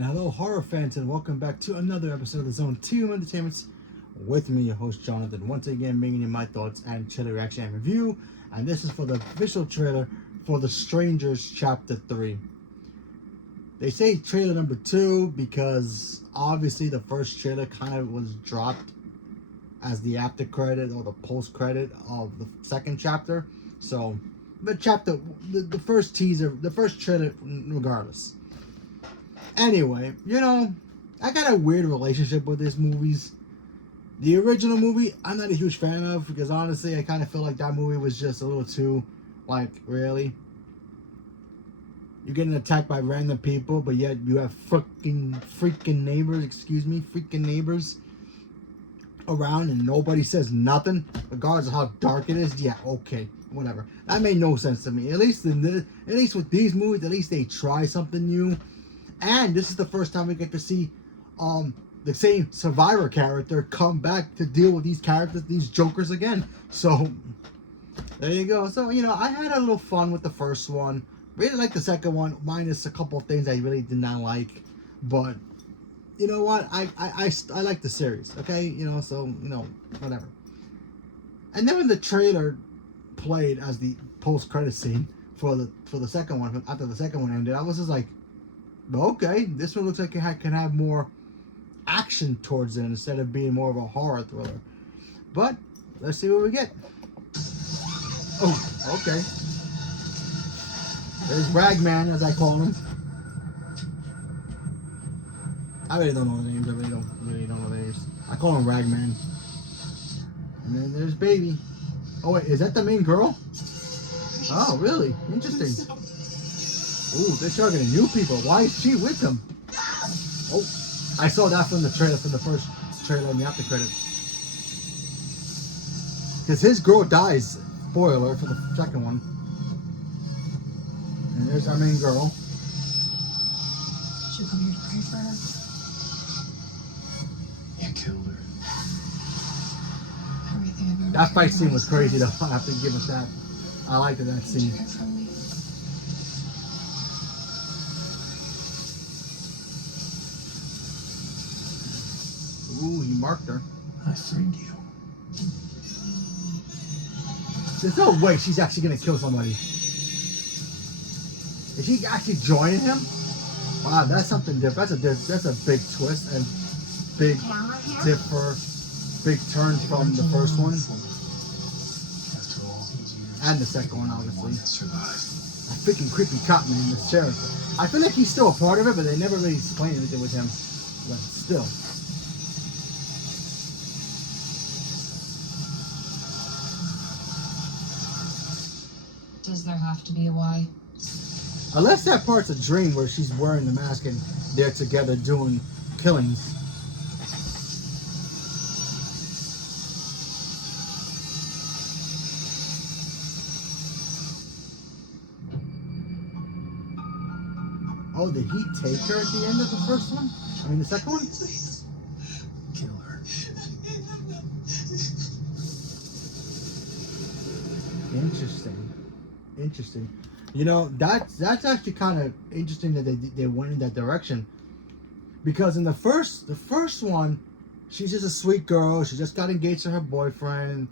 And hello, horror fans, and welcome back to another episode of the Zone 2 Entertainment with me, your host, Jonathan. Once again, bringing in my thoughts and trailer reaction and review. And this is for the official trailer for The Strangers Chapter 3. They say trailer number 2 because obviously the first trailer kind of was dropped as the after credit or the post credit of the second chapter. So, the first teaser, the first trailer, regardless. Anyway, I got a weird relationship with these movies. The original movie, I'm not a huge fan of because honestly, I kind of feel like that movie was just a little too, really? You're getting attacked by random people, but yet you have freaking neighbors around and nobody says nothing, regardless of how dark it is. Yeah, okay, whatever. That made no sense to me. At least with these movies, at least they try something new. And this is the first time we get to see the same Survivor character come back to deal with these characters, these jokers again. So, there you go. So, I had a little fun with the first one. Really liked the second one, minus a couple of things I really did not like. But, you know what? I like the series, okay? So, whatever. And then when the trailer played as the post-credit scene for the second one, after the second one ended, I was just like, okay, this one looks like it can have more action towards it instead of being more of a horror thriller. But let's see what we get. Oh, okay. There's Ragman, as I call him. I really don't know the names. I really don't know the names. I call him Ragman. And then there's Baby. Oh wait, is that the main girl? Oh, really? Interesting. Ooh, they're targeting new people. Why is she with them? Oh, I saw that from the trailer, from the first trailer and the after credit. Because his girl dies. Spoiler for the second one. And there's our main girl. Should come here to pray for her. You killed her. Everything I've ever That fight cared scene about was is crazy though. hers. I have to give it that. I liked that You scene. took it from me. Ooh, he marked her. I freed you. There's no way she's actually gonna kill somebody. Is she actually joining him? Wow, that's something different. That's a big twist and big big turn from the first one After all these years, and the second one, only obviously. one that survived. A freaking creepy cop man, the sheriff. I feel like he's still a part of it, but they never really explain anything with him. But still. Does there have to be a why? Unless that part's a dream where she's wearing the mask and they're together doing killings. Oh, did he take her at the end of the first one? I mean, the second one? Please, kill her. Interesting. That's actually kind of interesting that they went in that direction. Because in the first one, she's just a sweet girl. She just got engaged to her boyfriend.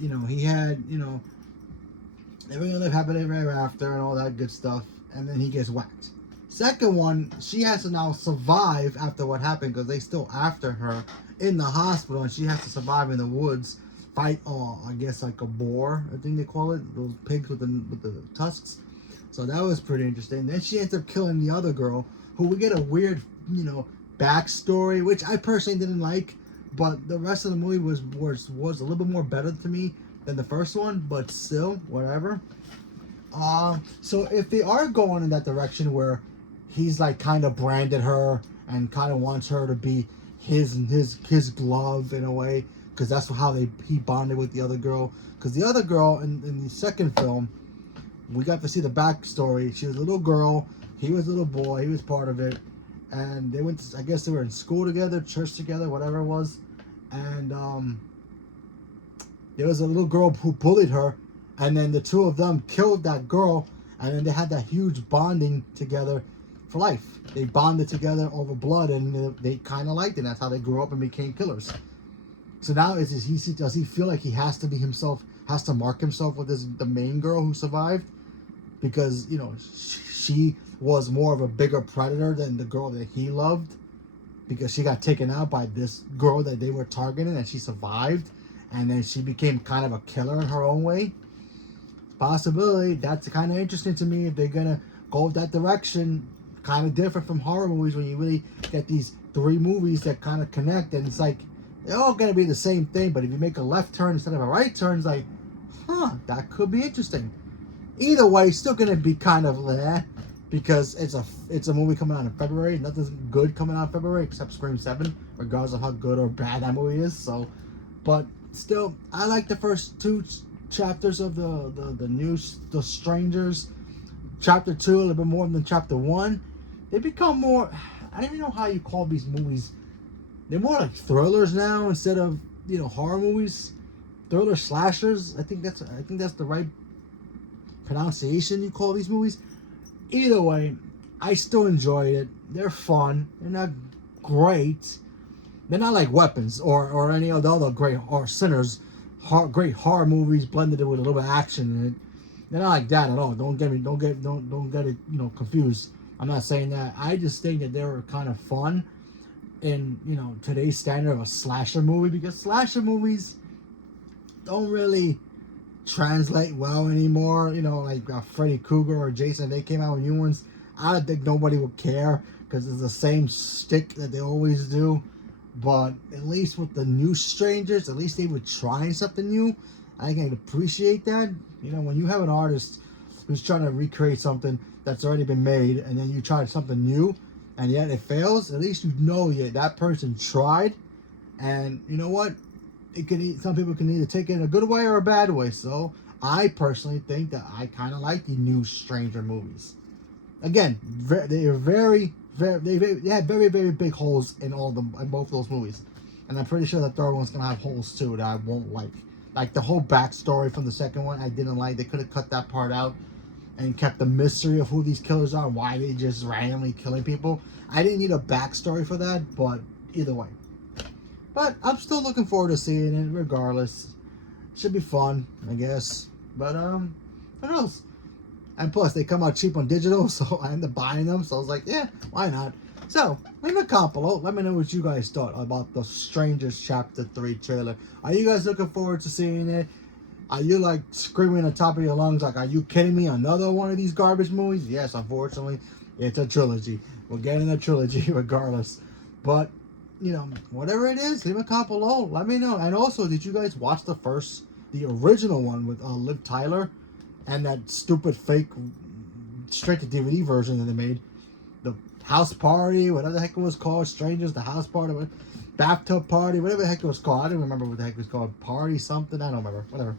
He had, they're gonna live happily ever after and all that good stuff. And then he gets whacked. Second one, she has to now survive after what happened because they still after her in the hospital and she has to survive in the woods, fight, I guess like a boar, I think they call it, those pigs with the tusks. So that was pretty interesting. Then she ends up killing the other girl, who we get a weird, backstory, which I personally didn't like, but the rest of the movie was a little bit more better to me than the first one, but still, whatever. So if they are going in that direction where he's like kind of branded her and kind of wants her to be his glove in a way, because that's how he bonded with the other girl. Because the other girl in the second film, we got to see the backstory. She was a little girl, he was a little boy, he was part of it, and they went to, I guess they were in school together, church together, whatever it was, and there was a little girl who bullied her, and then the two of them killed that girl, and then they had that huge bonding together for life. They bonded together over blood, and they kind of liked it. That's how they grew up and became killers. So now does he feel like he has to be himself, has to mark himself with the main girl who survived? Because, you know, she was more of a bigger predator than the girl that he loved, because she got taken out by this girl that they were targeting, and she survived, and then she became kind of a killer in her own way. Possibility. That's kind of interesting to me if they're gonna go that direction. Kind of different from horror movies, when you really get these three movies that kind of connect, and it's like they're all gonna be the same thing, but if you make a left turn instead of a right turn, it's like, that could be interesting. Either way, still gonna be kind of because it's a movie coming out in February. Nothing's good coming out in February except Scream 7, regardless of how good or bad that movie is. So, but still, I like the first two chapters of the Strangers. Chapter 2 a little bit more than chapter 1. They become more, I don't even know how you call these movies. They're more like thrillers now instead of, you know, horror movies. Thriller slashers. I think that's the right pronunciation you call these movies. Either way, I still enjoyed it. They're fun. They're not great. They're not like Weapons or any of the other great great horror movies blended with a little bit of action in it. They're not like that at all. Don't get it, you know, confused. I'm not saying that. I just think that they were kind of fun in, you know, today's standard of a slasher movie, because slasher movies don't really translate well anymore. You know, like Freddy Krueger or Jason, they came out with new ones. I don't think nobody would care because it's the same stick that they always do. But at least with the new Strangers, at least they were trying something new. I can appreciate that. You know, when you have an artist who's trying to recreate something that's already been made, and then you try something new, and yet it fails, at least you know that person tried. And you know what? Some people can either take it in a good way or a bad way. So I personally think that I kind of like the new Stranger movies. Again, they had very, very big holes in both those movies, and I'm pretty sure the third one's gonna have holes too that I won't like. Like the whole backstory from the second one, I didn't like. They could have cut that part out and kept the mystery of who these killers are, why they just randomly killing people. I didn't need a backstory for that, but either way. But I'm still looking forward to seeing it regardless. Should be fun, I guess. But who knows? And plus, they come out cheap on digital, so I end up buying them. So I was like, yeah, why not? So, leave a comment below. Let me know what you guys thought about the Strangers Chapter 3 trailer. Are you guys looking forward to seeing it? Are you like screaming on top of your lungs like, are you kidding me? Another one of these garbage movies? Yes, unfortunately, it's a trilogy. We're getting a trilogy regardless. But, you know, whatever it is, leave a comment below. Let me know. And also, did you guys watch the original one with Liv Tyler and that stupid fake straight to DVD version that they made? The house party, whatever the heck it was called, Strangers, the house party, bathtub party, whatever the heck it was called. I don't remember what the heck it was called. Party something, I don't remember. Whatever.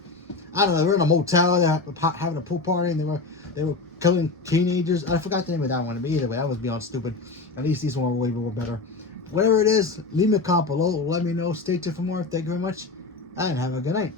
I don't know. They were in a motel, they were having a pool party, and they were killing teenagers. I forgot the name of that one. But either way, that was beyond stupid. At least these ones were way more better. Whatever it is, leave me a comment below. Let me know. Stay tuned for more. Thank you very much, and have a good night.